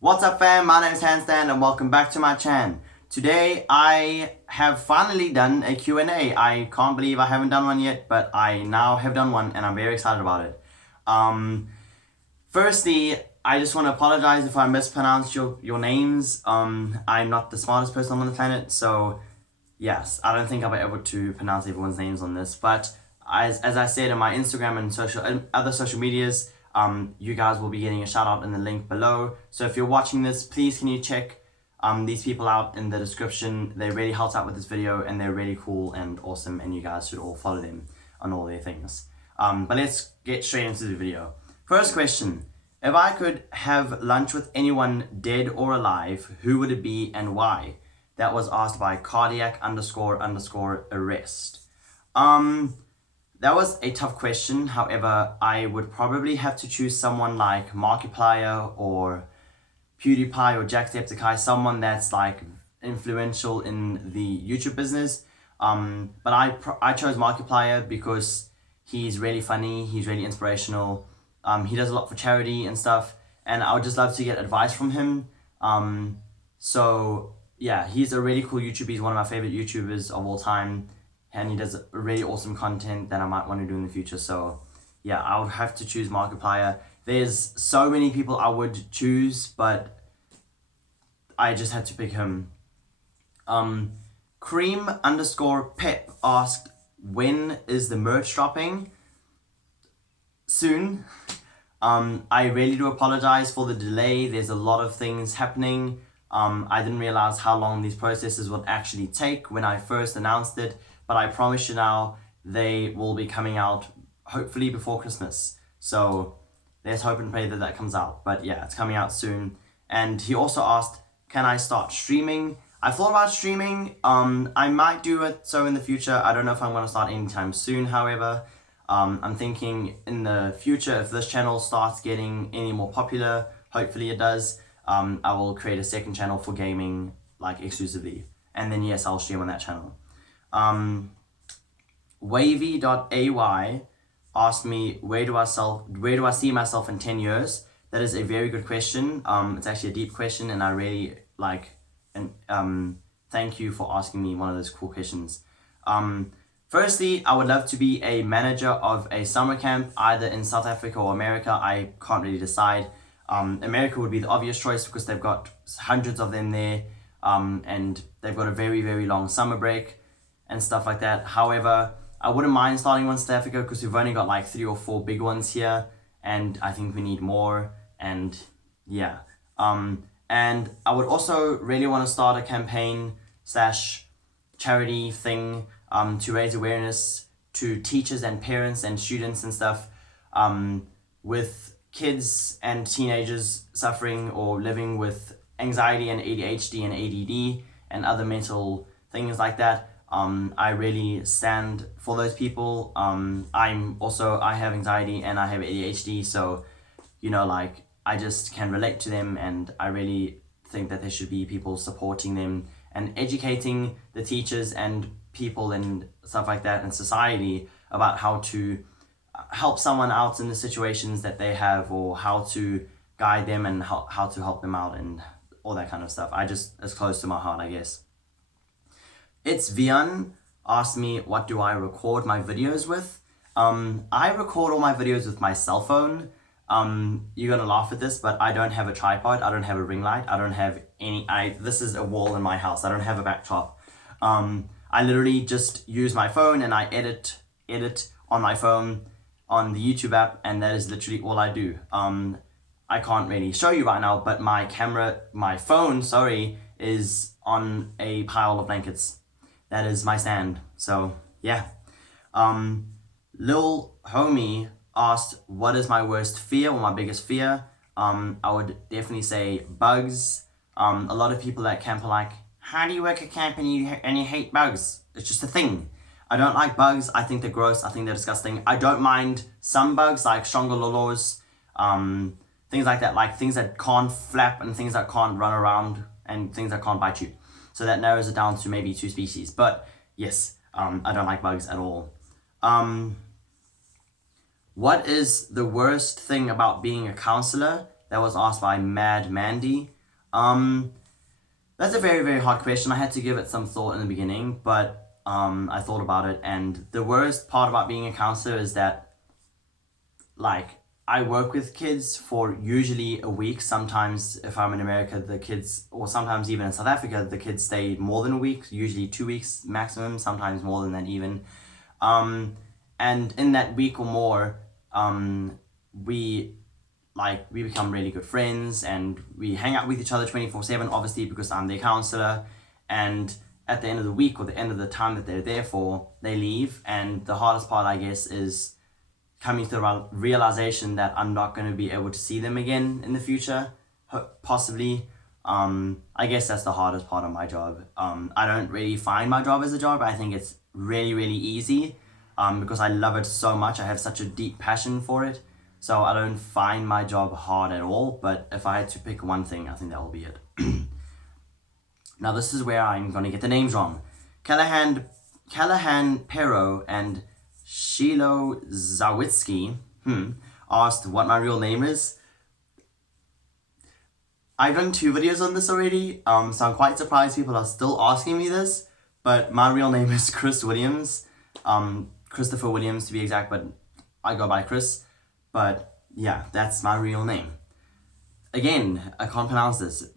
What's up fam, my name is Handstand and welcome back to my channel. Today I have finally done a Q&A. I can't believe I haven't done one yet, but I now have done one and I'm very excited about it. Firstly, I just want to apologize if I mispronounced your names. I'm not the smartest person on the planet, so yes, I don't think I'll be able to pronounce everyone's names on this, but as I said in my Instagram and other social medias, you guys will be getting a shout out in the link below. So if you're watching this, please can you check these people out in the description. They really helped out with this video and they're really cool and awesome, and you guys should all follow them on all their things. But let's get straight into the video. First question: if I could have lunch with anyone dead or alive, who would it be and why? That was asked by cardiac__arrest. That was a tough question. However, I would probably have to choose someone like Markiplier or PewDiePie or Jacksepticeye, someone that's like influential in the YouTube business. But I chose Markiplier because he's really funny, he's really inspirational. He does a lot for charity and stuff, and I would just love to get advice from him. So yeah, he's a really cool YouTuber. He's one of my favorite YouTubers of all time, and he does really awesome content that I might want to do in the future. So yeah, I would have to choose Markiplier. There's so many people I would choose, but I just had to pick him. Cream_Pep asked, when is the merch dropping? Soon. I really do apologize for the delay. There's a lot of things happening. I didn't realize how long these processes would actually take when I first announced it, but I promise you now, they will be coming out hopefully before Christmas. So let's hope and pray that that comes out. But yeah, it's coming out soon. And he also asked, can I start streaming? I thought about streaming. I might do it so in the future. I don't know if I'm going to start anytime soon, however. I'm thinking in the future, if this channel starts getting any more popular, hopefully it does, I will create a second channel for gaming, like exclusively. And then yes, I'll stream on that channel. Wavy.ay asked me, where do I see myself in 10 years? That is a very good question. It's actually a deep question, and I really like, and thank you for asking me one of those cool questions. Firstly, I would love to be a manager of a summer camp, either in South Africa or America. I can't really decide. America would be the obvious choice because they've got hundreds of them there, and they've got a very, very long summer break and stuff like that. However, I wouldn't mind starting one in South Africa because we've only got like 3 or 4 big ones here, and I think we need more. And yeah, and I would also really want to start a campaign / charity thing to raise awareness to teachers and parents and students and stuff with kids and teenagers suffering or living with anxiety and ADHD and ADD and other mental things like that. I really stand for those people. I have anxiety and I have ADHD, so you know, like, I just can relate to them, and I really think that there should be people supporting them and educating the teachers and people and stuff like that in society about how to help someone out in the situations that they have, or how to guide them and how to help them out and all that kind of stuff. It's close to my heart, I guess. It's Vian asked me, what do I record my videos with? I record all my videos with my cell phone. You're gonna laugh at this, but I don't have a tripod, I don't have a ring light, I don't have this is a wall in my house, I don't have a backdrop. I literally just use my phone and I edit on my phone on the YouTube app, and that is literally all I do. I can't really show you right now, but my phone, is on a pile of blankets. That is my stand. So yeah. Lil Homie asked, what is my worst fear or my biggest fear? I would definitely say bugs. A lot of people at camp are like, how do you work at camp and you hate bugs? It's just a thing. I don't like bugs. I think they're gross. I think they're disgusting. I don't mind some bugs like strongololos, things like that, like things that can't flap and things that can't run around and things that can't bite you. So that narrows it down to maybe 2 species. But yes, I don't like bugs at all. What is the worst thing about being a counselor? That was asked by Mad Mandy. That's a very, very hard question. I had to give it some thought in the beginning, but I thought about it, and the worst part about being a counselor is that, like, I work with kids for usually a week. Sometimes if I'm in America, the kids, or sometimes even in South Africa, the kids stay more than a week, usually 2 weeks maximum, sometimes more than that even. And in that week or more, we become really good friends, and we hang out with each other 24/7, obviously, because I'm their counselor. And at the end of the week, or the end of the time that they're there for, they leave. And the hardest part, I guess, is coming to the realization that I'm not going to be able to see them again in the future, possibly. I guess that's the hardest part of my job. I don't really find my job as a job. I think it's really, really easy, because I love it so much. I have such a deep passion for it. So I don't find my job hard at all. But if I had to pick one thing, I think that will be it. Now this is where I'm going to get the names wrong. Callahan Pero and Shilo Zawitsky asked what my real name is. I've done 2 videos on this already, so I'm quite surprised people are still asking me this. But my real name is Chris Williams, Christopher Williams to be exact, but I go by Chris. But yeah, that's my real name. Again, I can't pronounce this.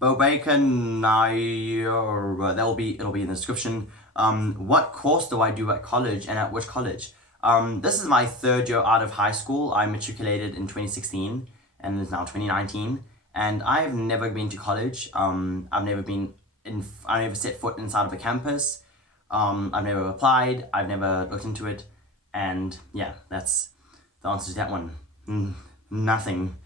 Bobeka Nayor, it'll be in the description. What course do I do at college, and at which college? This is my 3rd year out of high school. I matriculated in 2016 and it's now 2019, and I've never been to college. I've never set foot inside of a campus. I've never applied. I've never looked into it, and yeah, that's the answer to that one. Nothing.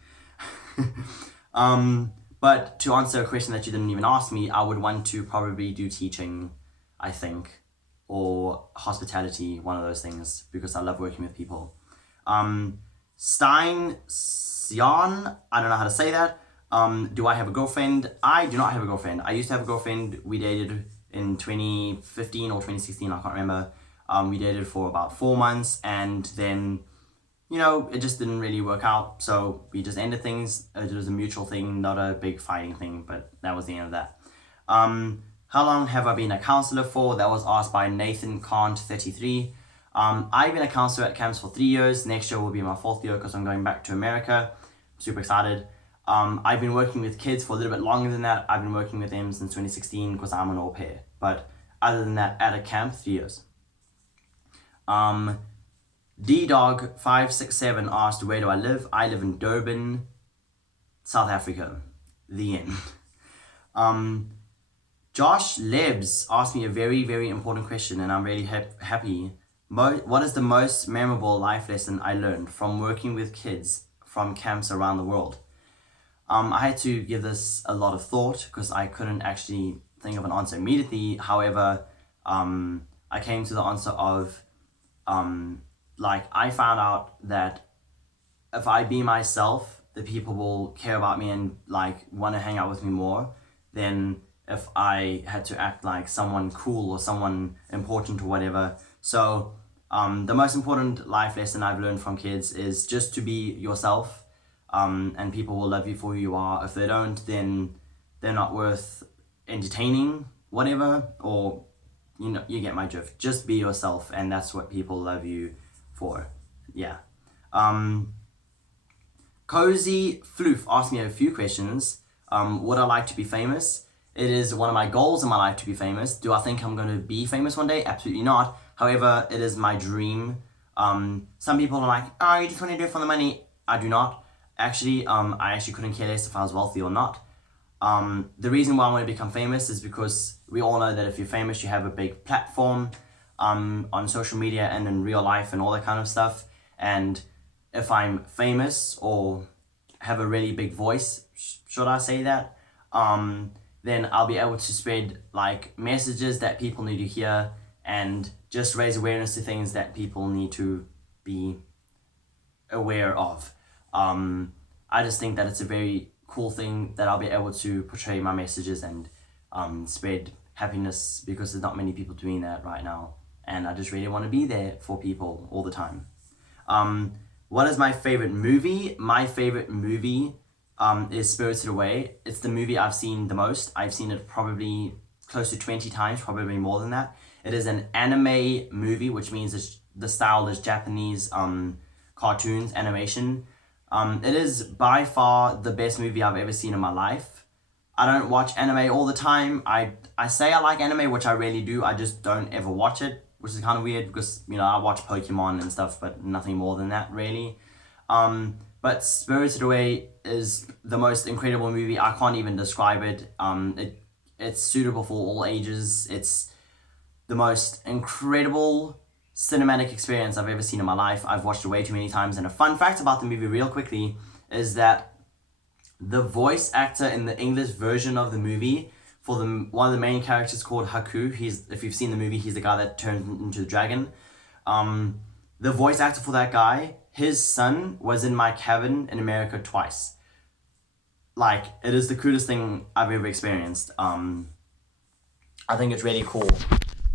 But to answer a question that you didn't even ask me, I would want to probably do teaching, I think, or hospitality, one of those things, because I love working with people. Stein Sion, I don't know how to say that. Do I have a girlfriend? I do not have a girlfriend. I used to have a girlfriend. We dated in 2015 or 2016, I can't remember. We dated for about 4 months, and then, it just didn't really work out, so we just ended things. It was a mutual thing, not a big fighting thing, but that was the end of that. How long have I been a counselor for? That was asked by Nathan Kant 33. I've been a counselor at camps for 3 years. Next year will be my 4th year because I'm going back to America. Super excited. I've been working with kids for a little bit longer than that. I've been working with them since 2016 because I'm an au pair. But other than that, at a camp, 3 years. DDog567 asked, where do I live? I live in Durban, South Africa. The end. Josh Lebs asked me a very, very important question, and I'm really happy. What is the most memorable life lesson I learned from working with kids from camps around the world? I had to give this a lot of thought because I couldn't actually think of an answer immediately. However, I came to the answer of, I found out that if I be myself, the people will care about me and want to hang out with me more than if I had to act like someone cool or someone important or whatever. So the most important life lesson I've learned from kids is just to be yourself, and people will love you for who you are. If they don't, then they're not worth entertaining, whatever, or you get my drift. Just be yourself, and that's what people love you for. Yeah. Cozy Floof asked me a few questions. Would I like to be famous? It is one of my goals in my life to be famous. Do I think I'm going to be famous one day? Absolutely not. However, it is my dream. Some people are like, oh, you just want to do it for the money. I do not. Actually, I actually couldn't care less if I was wealthy or not. The reason why I want to become famous is because we all know that if you're famous, you have a big platform on social media and in real life and all that kind of stuff. And if I'm famous or have a really big voice, should I say that? Then I'll be able to spread messages that people need to hear and just raise awareness to things that people need to be aware of. I just think that it's a very cool thing that I'll be able to portray my messages and spread happiness, because there's not many people doing that right now. And I just really want to be there for people all the time. What is my favorite movie? My favorite movie is Spirited Away. It's the movie I've seen the most. I've seen it probably close to 20 times, probably more than that. It is an anime movie, which means the style is Japanese cartoons, animation. It is by far the best movie I've ever seen in my life. I don't watch anime all the time. I say I like anime, which I really do. I just don't ever watch it, which is kind of weird because, you know, I watch Pokemon and stuff, but nothing more than that, really. But Spirited Away is the most incredible movie. I can't even describe it. It's suitable for all ages. It's the most incredible cinematic experience I've ever seen in my life. I've watched it way too many times. And a fun fact about the movie, real quickly, is that the voice actor in the English version of the movie for one of the main characters called Haku. If you've seen the movie, he's the guy that turns into the dragon. The voice actor for that guy, his son was in my cabin in America twice. Like, it is the coolest thing I've ever experienced. I think it's really cool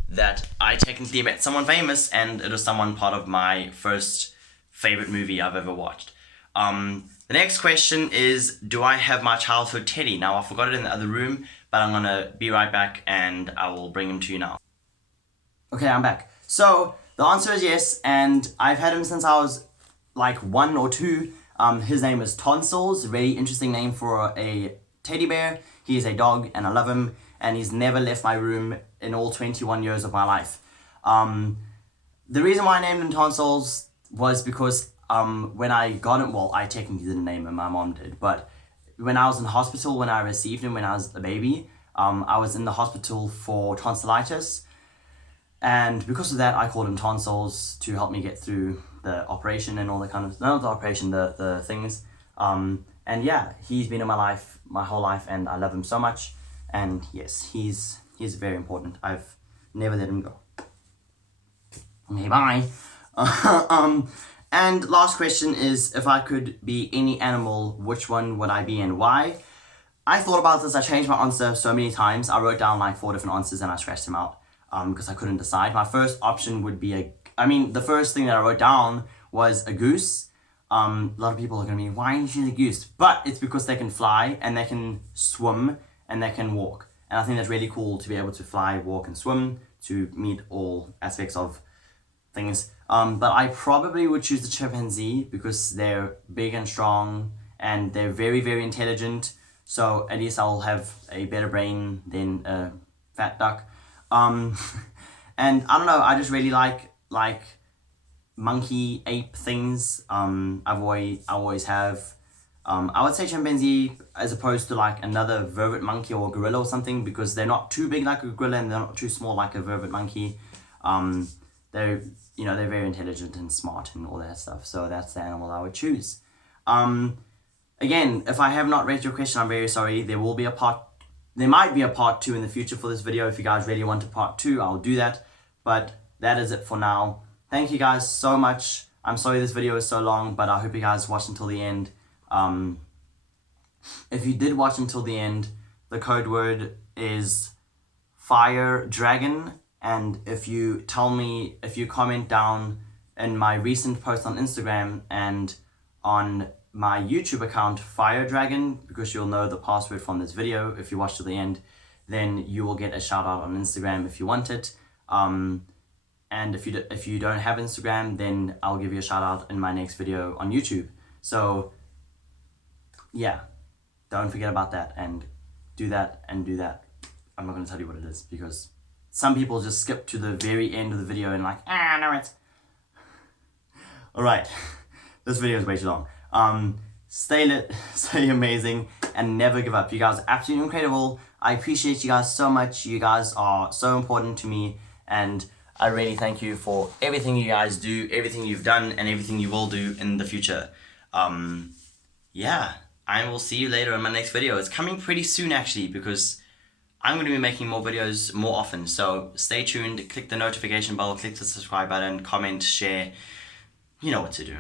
that I technically met someone famous, and it was someone part of my first favorite movie I've ever watched. The next question is, do I have my childhood teddy? Now, I forgot it in the other room, but I'm gonna be right back and I will bring him to you now. Okay, I'm back. So, the answer is yes, and I've had him since I was like 1 or 2. His name is Tonsils, a very interesting name for a teddy bear. He is a dog and I love him, and he's never left my room in all 21 years of my life. The reason why I named him Tonsils was because when I got him, well, I technically didn't name him, my mom did, but when I was in hospital, when I received him when I was a baby, I was in the hospital for tonsillitis, and because of that, I called him Tonsils to help me get through the operation and all the kind of, not the operation, the things. And yeah, he's been in my life, my whole life, and I love him so much. And yes, he's very important. I've never let him go. Okay, bye. And last question is, if I could be any animal, which one would I be and why? I thought about this. I changed my answer so many times. I wrote down like 4 different answers and I scratched them out because I couldn't decide. My first option would be the first thing that I wrote down was a goose. A lot of people are going to be, why are you choosing a goose? But it's because they can fly and they can swim and they can walk. And I think that's really cool to be able to fly, walk, and swim, to meet all aspects of things. But I probably would choose the chimpanzee because they're big and strong and they're very, very intelligent. So at least I'll have a better brain than a fat duck. And I don't know, I just really like monkey, ape things. I always have. I would say chimpanzee as opposed to like another vervet monkey or gorilla or something, because they're not too big like a gorilla and they're not too small like a vervet monkey. They're very intelligent and smart and all that stuff. So that's the animal I would choose. Again, if I have not read your question, I'm very sorry. There might be a part 2 in the future for this video. If you guys really want a part 2, I'll do that. But that is it for now. Thank you guys so much. I'm sorry this video is so long, but I hope you guys watched until the end. If you did watch until the end, the code word is Fire Dragon. And if you comment down in my recent post on Instagram and on my YouTube account, Fire Dragon, because you'll know the password from this video if you watch to the end, then you will get a shout out on Instagram if you want it. And if you don't have Instagram, then I'll give you a shout out in my next video on YouTube. So yeah, don't forget about that, and do that and do that. I'm not going to tell you what it is because some people just skip to the very end of the video and like, no, it's... Alright, this video is way too long. Stay lit, stay amazing, and never give up. You guys are absolutely incredible. I appreciate you guys so much. You guys are so important to me, and I really thank you for everything you guys do, everything you've done, and everything you will do in the future. Yeah, I will see you later in my next video. It's coming pretty soon actually, because I'm going to be making more videos more often. So stay tuned, click the notification bell, click the subscribe button, comment, share. You know what to do.